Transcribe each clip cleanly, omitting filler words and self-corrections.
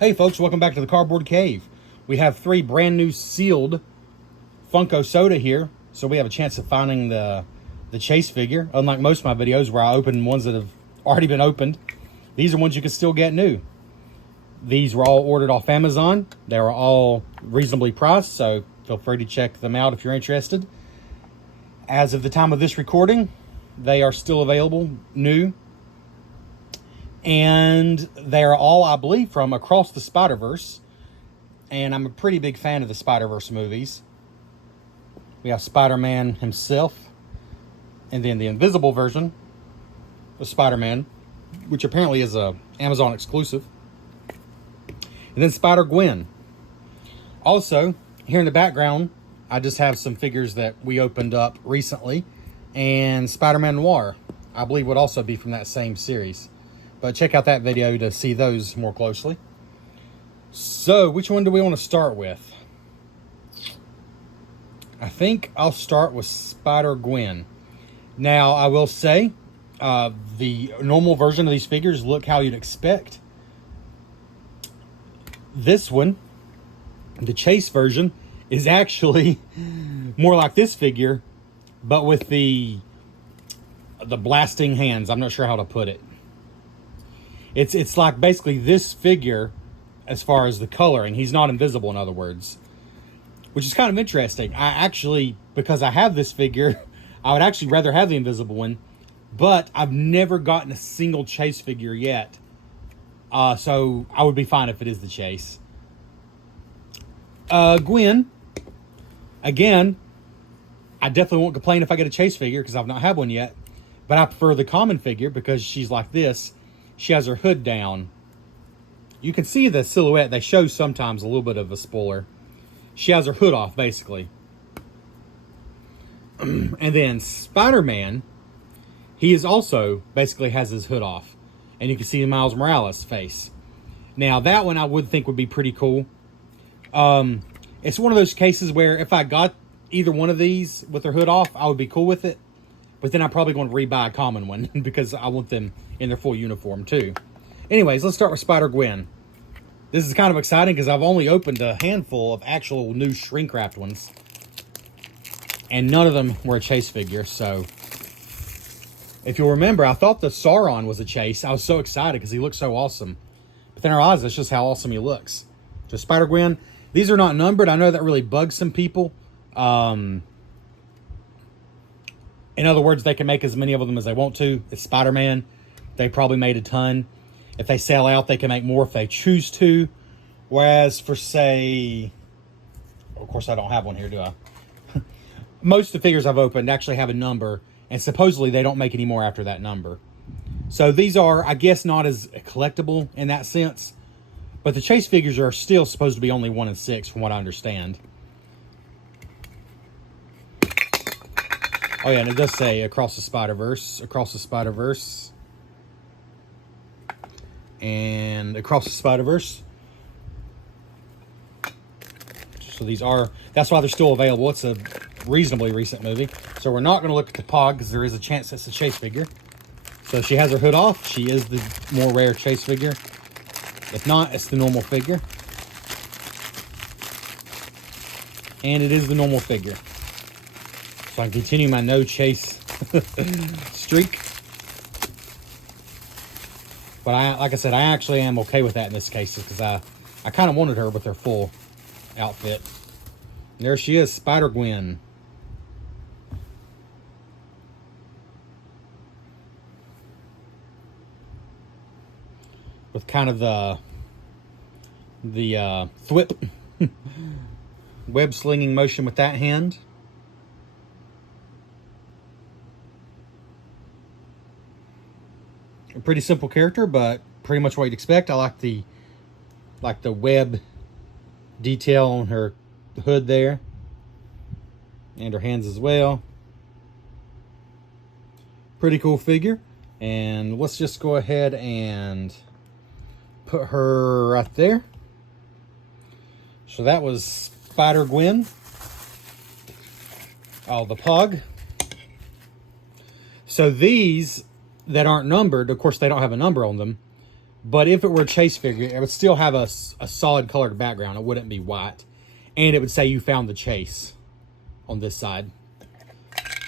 Hey folks, welcome back to the Cardboard Cave. We have 3 brand new sealed Funko soda here, so we have a chance of finding the chase figure. Unlike most of my videos where I open ones that have already been opened, these are ones you can still get new. These were all ordered off Amazon. They were all reasonably priced, so feel free to check them out if you're interested. As of the time of this recording, they are still available, new. And they're all, I believe, from Across the Spider-Verse. And I'm a pretty big fan of the Spider-Verse movies. We have Spider-Man himself. And then the invisible version of Spider-Man, which apparently is a Amazon exclusive. And then Spider-Gwen. Also, here in the background, I just have some figures that we opened up recently. And Spider-Man Noir, I believe, would also be from that same series. But check out that video to see those more closely. So, which one do we want to start with? I think I'll start with Spider-Gwen. Now, I will say, the normal version of these figures look how you'd expect. This one, the chase version, is actually more like this figure, but with the blasting hands. I'm not sure how to put it. It's like basically this figure as far as the coloring. He's not invisible, in other words, which is kind of interesting. I actually, because I have this figure, I would actually rather have the invisible one, but I've never gotten a single chase figure yet. So I would be fine if it is the chase. Gwen, again, I definitely won't complain if I get a chase figure because I've not had one yet, but I prefer the common figure because she's like this. She has her hood down. You can see the silhouette. They show sometimes a little bit of a spoiler. She has her hood off, basically. And then Spider-Man, he is also basically has his hood off. And you can see Miles Morales' face. Now, that one I would think would be pretty cool. It's one of those cases where if I got either one of these with their hood off, I would be cool with it. But then I'm probably going to rebuy a common one because I want them in their full uniform too. Anyways, let's start with Spider-Gwen. This is kind of exciting because I've only opened a handful of actual new shrink-wrapped ones. And none of them were a chase figure, so... If you'll remember, I thought the Sauron was a chase. I was so excited because he looked so awesome. But then I realized that's just how awesome he looks. So Spider-Gwen, these are not numbered. I know that really bugs some people. In other words, they can make as many of them as they want to. It's Spider-Man. They probably made a ton. If they sell out, they can make more if they choose to. Whereas for, say... Of course, I don't have one here, do I? Most of the figures I've opened actually have a number. And supposedly, they don't make any more after that number. So these are, I guess, not as collectible in that sense. But the chase figures are still supposed to be only 1 in 6, from what I understand. Oh yeah, and it does say Across the Spider-Verse, Across the Spider-Verse, and Across the Spider-Verse. So these are, that's why they're still available. It's a reasonably recent movie. So we're not going to look at the Pog because there is a chance it's a chase figure. So she has her hood off. She is the more rare chase figure. If not, it's the normal figure. And it is the normal figure. So I can continue my no chase streak. But like I said, I actually am okay with that in this case because I kind of wanted her with her full outfit. And there she is, Spider-Gwen. With kind of the thwip web slinging motion with that hand. A pretty simple character, but pretty much what you'd expect. I like the web detail on her hood there. And her hands as well. Pretty cool figure. And let's just go ahead and put her right there. So that was Spider-Gwen. Oh, the Pug. So these that aren't numbered, of course they don't have a number on them, But if it were a chase figure, it would still have a solid colored background. It wouldn't be white. And it would say you found the chase on this side.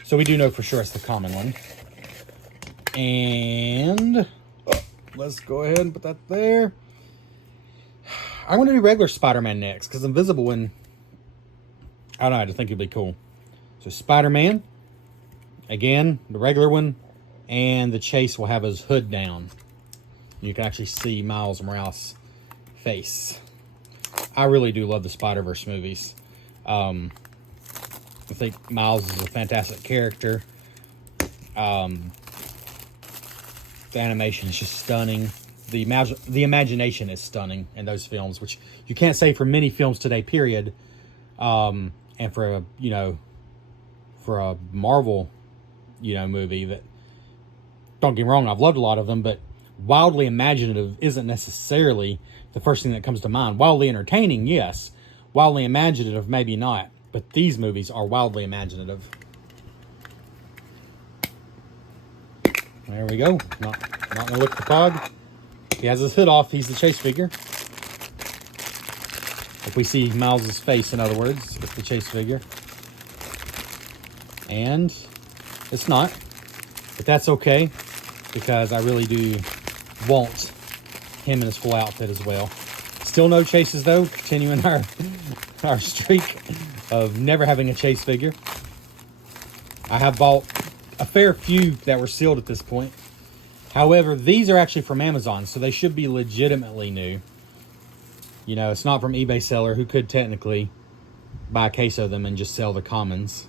So we do know for sure it's the common one. And let's go ahead and put that there. I'm going to do regular Spider-Man next, because Invisible One, I don't know, I just think it'd be cool. So Spider-Man, again, the regular one, and the chase will have his hood down. You can actually see Miles Morales' face. I really do love the Spider-Verse movies. I think Miles is a fantastic character. The animation is just stunning. The imagination is stunning in those films, which you can't say for many films today, period. And for a, for a Marvel, movie that, don't get me wrong, I've loved a lot of them, but wildly imaginative isn't necessarily the first thing that comes to mind. Wildly entertaining, yes. Wildly imaginative, maybe not. But these movies are wildly imaginative. There we go. Not gonna look at the Pog. He has his hood off. He's the chase figure. If we see Miles' face, in other words, it's the chase figure. And it's not. But that's okay, because I really do want him in his full outfit as well. Still no chases, though. Continuing our streak of never having a chase figure. I have bought a fair few that were sealed at this point. However, these are actually from Amazon, so they should be legitimately new. It's not from eBay seller, who could technically buy a case of them and just sell the commons.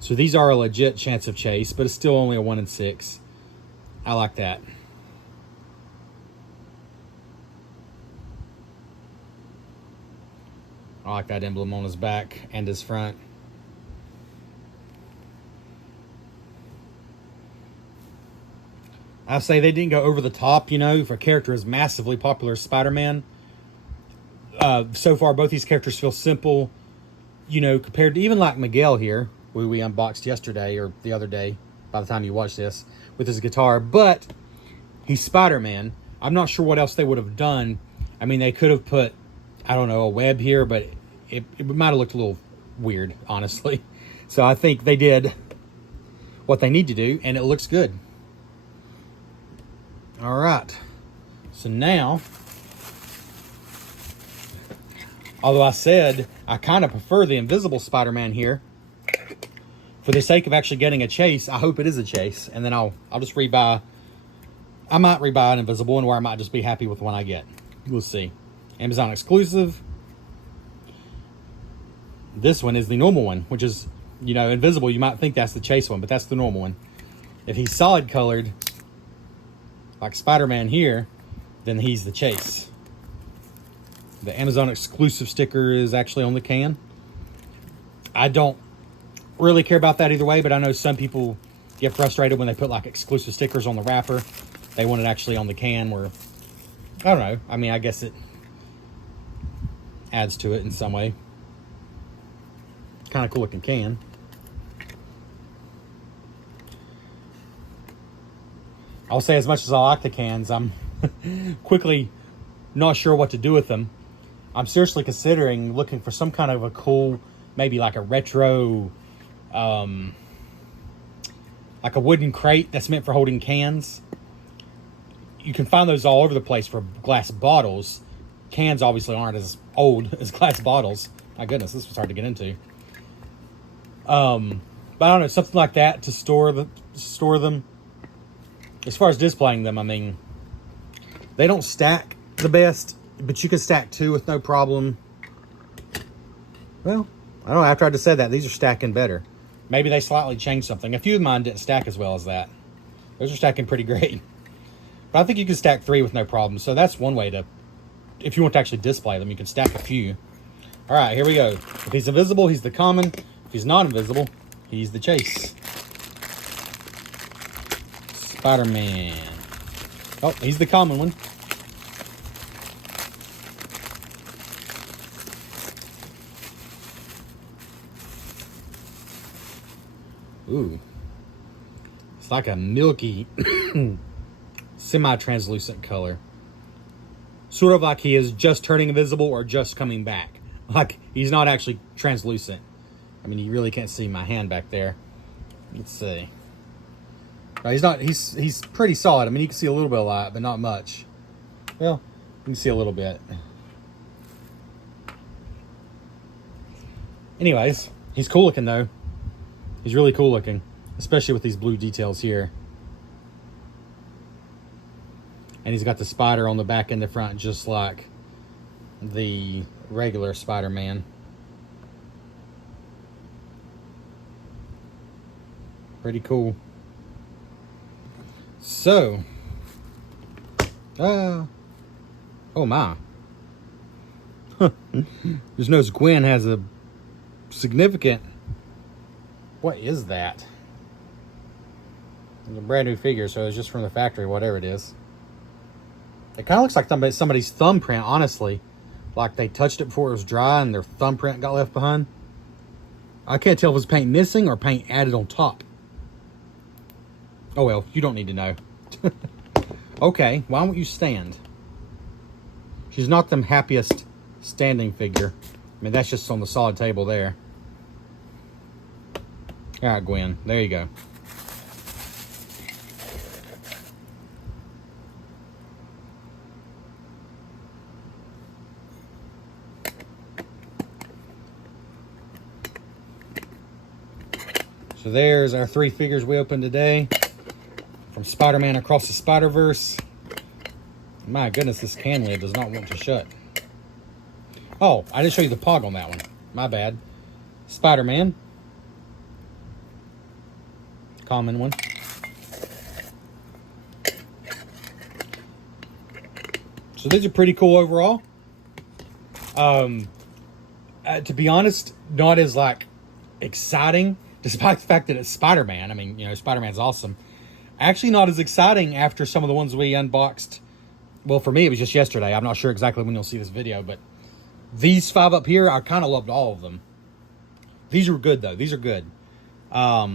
So these are a legit chance of chase, but it's still only a 1 in 6. I like that. I like that emblem on his back and his front. I say they didn't go over the top, for a character as massively popular as Spider-Man. So far, both these characters feel simple, compared to even like Miguel here, who we unboxed yesterday or the other day, by the time you watch this, with his guitar. But he's Spider-Man. I'm not sure what else they would have done. I mean, they could have put, I don't know, a web here, but it might have looked a little weird, honestly. So I think they did what they need to do, and it looks good. All right. So now, although I said I kind of prefer the Invisible Spider-Man here, for the sake of actually getting a chase, I hope it is a chase, and then I'll just rebuy. I might rebuy an Invisible one, or I might just be happy with the one I get. We'll see. Amazon exclusive. This one is the normal one, which is, Invisible. You might think that's the chase one, but that's the normal one. If he's solid colored, like Spider-Man here, then he's the chase. The Amazon exclusive sticker is actually on the can. I don't really care about that either way, but I know some people get frustrated when they put like exclusive stickers on the wrapper. They want it actually on the can, where, I don't know. I mean, I guess it adds to it in some way. Kind of cool looking can. I'll say, as much as I like the cans, I'm quickly not sure what to do with them. I'm seriously considering looking for some kind of a cool, maybe like a retro, like a wooden crate that's meant for holding cans. You can find those all over the place for glass bottles. Cans obviously aren't as old as glass bottles. My goodness, this was hard to get into. But I don't know, something like that to store them. As far as displaying them, I mean, they don't stack the best, but you can stack 2 with no problem. Well, I don't know, after I just said that, these are stacking better. Maybe they slightly changed something. A few of mine didn't stack as well as that. Those are stacking pretty great. But I think you can stack 3 with no problem. So that's one way to, if you want to actually display them, you can stack a few. All right, here we go. If he's invisible, he's the common. If he's not invisible, he's the chase. Spider-Man. Oh, he's the common one. Ooh. It's like a milky, semi-translucent color. sort of like he is just turning invisible or just coming back. Like he's not actually translucent. I mean, you really can't see my hand back there. Let's see. He's not. He's pretty solid. I mean, you can see a little bit of light, but not much. Well, you can see a little bit. Anyways, he's cool looking though. He's really cool looking, especially with these blue details here. And he's got the spider on the back and the front, just like the regular Spider-Man. Pretty cool. So, oh my. Just notice Gwen has a significant, what is that? It's a brand new figure, so it's just from the factory, whatever it is. It kind of looks like somebody's thumbprint, honestly. Like they touched it before it was dry and their thumbprint got left behind. I can't tell if it's paint missing or paint added on top. Oh well, you don't need to know. Okay, why won't you stand? She's not the happiest standing figure. I mean, that's just on the solid table there. All right, Gwen, there you go. So there's our 3 figures we opened today. From Spider-Man Across the Spider-Verse. My goodness, this can lid does not want to shut. Oh, I didn't show you the pog on that one. My bad. Spider-Man. Common one. So these are pretty cool overall. To be honest, not as like exciting, despite the fact that it's Spider-Man. I mean, you know, Spider-Man's awesome. Actually not as exciting after some of the ones we unboxed. Well, for me, it was just yesterday. I'm not sure exactly when you'll see this video, but these 5 up here, I kind of loved all of them. These are good, though. These are good. I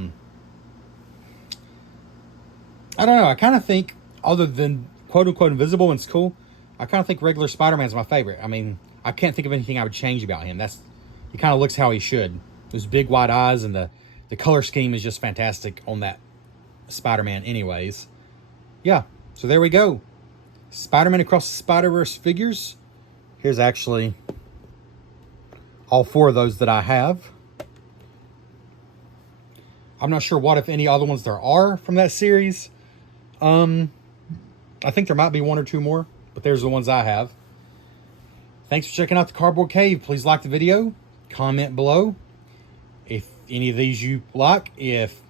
don't know. I kind of think, other than quote-unquote invisible and it's cool, I kind of think regular Spider-Man's my favorite. I mean, I can't think of anything I would change about him. He kind of looks how he should. Those big wide eyes and the color scheme is just fantastic on that Spider-Man anyways. Yeah, so there we go. Spider-Man Across the Spider-Verse figures. Here's actually all 4 of those that I have. I'm not sure what, if any, other ones there are from that series. I think there might be 1 or 2 more, but there's the ones I have. Thanks for checking out the Cardboard Cave. Please like the video. Comment below if any of these you like. If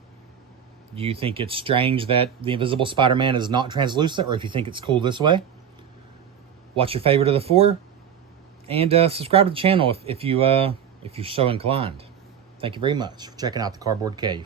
you think it's strange that the Invisible Spider-Man is not translucent, or if you think it's cool this way. What's your favorite of the 4? And subscribe to the channel if you're so inclined. Thank you very much for checking out the Cardboard Cave.